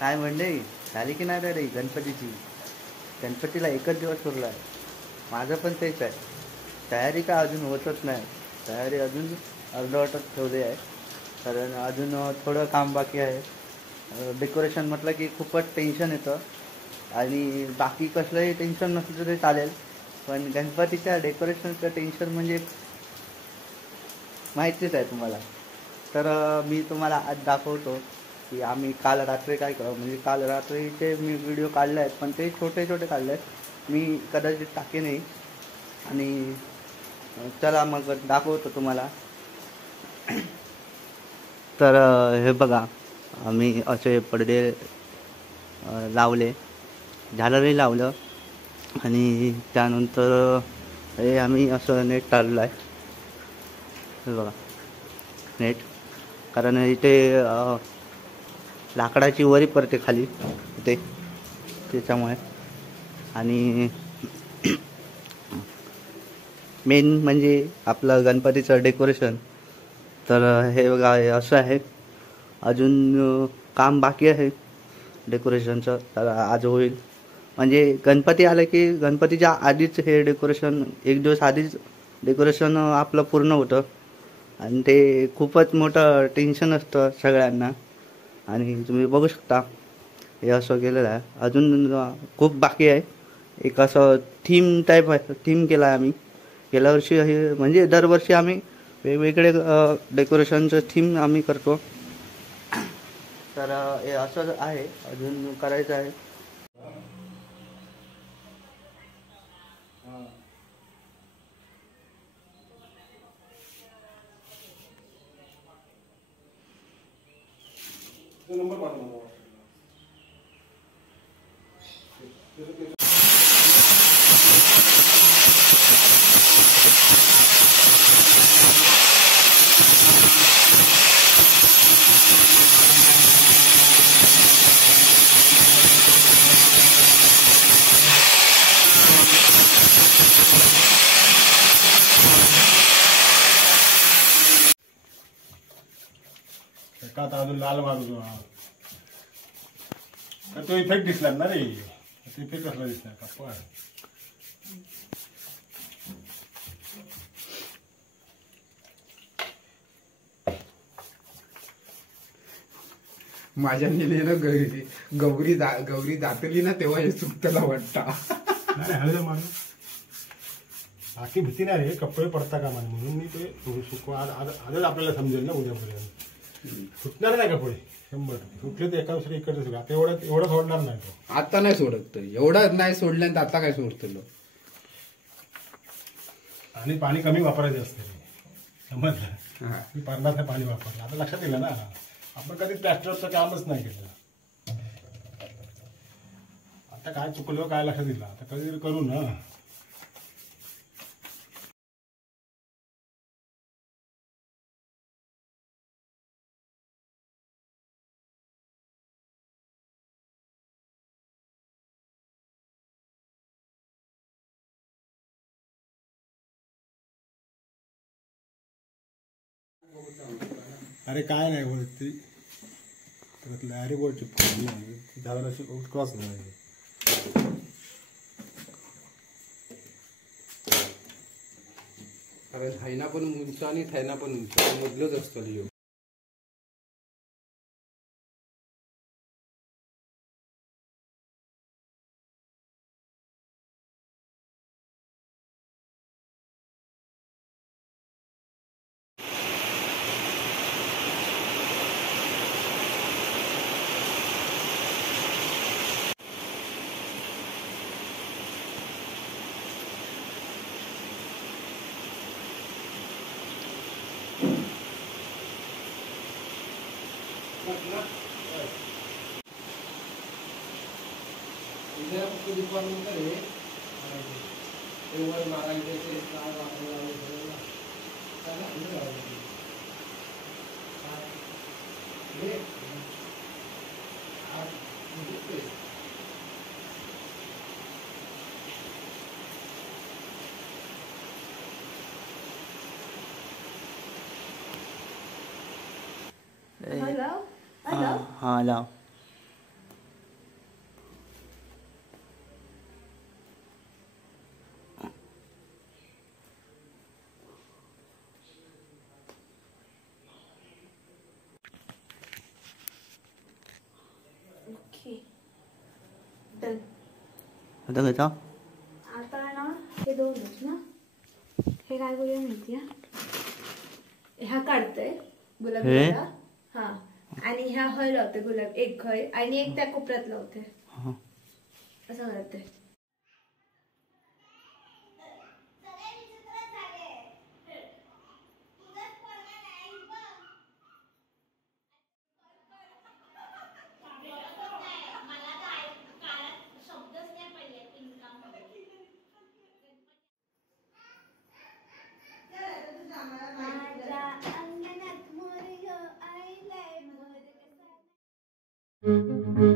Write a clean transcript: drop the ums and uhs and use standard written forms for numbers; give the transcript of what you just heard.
काय म्हणले झाली की नाही रे गणपतीची? गणपतीला एकच दिवस उरला आहे. माझं पण तेच आहे. तयारी काय अजून होतच नाही. तयारी अजून अर्धवटच ठेवली आहे. कारण अजून थोडं काम बाकी आहे. डेकोरेशन म्हटलं की खूपच टेन्शन येतं आणि बाकी कसलंही टेन्शन नसलं तरी चालेल. पण गणपतीच्या डेकोरेशनचं टेन्शन म्हणजे माहितीच आहे तुम्हाला. तर मी तुम्हाला आज दाखवतो की आम्ही काल रात्री काय म्हणजे काल रात्रीचे मी व्हिडिओ काढले आहेत, पण ते छोटे छोटे काढले आहेत. मी कदाचित टाके नाही. आणि चला मग दाखवतो तुम्हाला. तर हे बघा, आम्ही असे पडदे लावले, झालंही लावलं आणि त्यानंतर हे आम्ही असं नेट टाळलं आहे. हे बघा नेट, कारण इथे लाकडाची वरी पडते खाली इथे, त्याच्यामुळे. आणि मेन म्हणजे आपलं गणपतीचं डेकोरेशन. तर हे बघा, हे असं आहे. अजून काम बाकी आहे डेकोरेशनचं, तर आज होईल. म्हणजे गणपती आलं की गणपतीच्या आधीच हे डेकोरेशन, एक दिवस आधीच डेकोरेशन आपलं पूर्ण होतं. आणि ते खूपच मोठं टेन्शन असतं सगळ्यांना. आणि तुम्ही बघू शकता हे असं केलेलं आहे. अजून खूप बाकी आहे. एक असं थीम टाईप आहे, थीम केला आहे आम्ही गेल्या वर्षी. हे म्हणजे दरवर्षी आम्ही वेगवेगळे डेकोरेशनचं थीम आम्ही करतो. तर हे असं आहे, अजून करायचं आहे. का आता अजून लाल मारू तो इफेक्ट दिसला ना रे. तो इफेक्ट कसला दिसला का? माझ्या नेलेलं गौरी दातली ना तेव्हा हे चुकतला वाटता. हळद मारू बाकी भीती नाही रे, कपडे पडता का मला म्हणून मी ते सुकवा. आजच आपल्याला समजेल ना उद्यापर्यंत. सुटणार नाही कपडे 100%. सुटले तर एका दुसरे इकडे सुद्धा. आता एवढं सोडणार नाही तो. आता नाही सोडत, तरी एवढं नाही सोडल्यानंतर आता काय सोडतलो. आणि पाणी कमी वापरायचं असतं रे, समजलं. मी पर्णाचं पाणी वापरलं. आता लक्षात येईल ना, आपण कधी प्लॅस्टरचं कामच नाही केलं. आता काय चुकलं काय लक्षात येईल. आता कधी करू ना. अरे काय नाही बोल ती अरे बोल चिपकून झालं अशी क्रॉस नाही. कारण थायना पण उंच आणि थायना पण उंच मधलंच असतं लिओ. हां लाव. आता कसं आता ना हे दोनच ना. हे काय करूया माहितीये, ह्या काढतोय गुलाबीला. हा, आणि ह्या हय लावते गुलाब, एक हय आणि एक त्या कोपऱ्यात लावते. असं करते. माझ्या अंगणात मोर आईलाय मोर कसा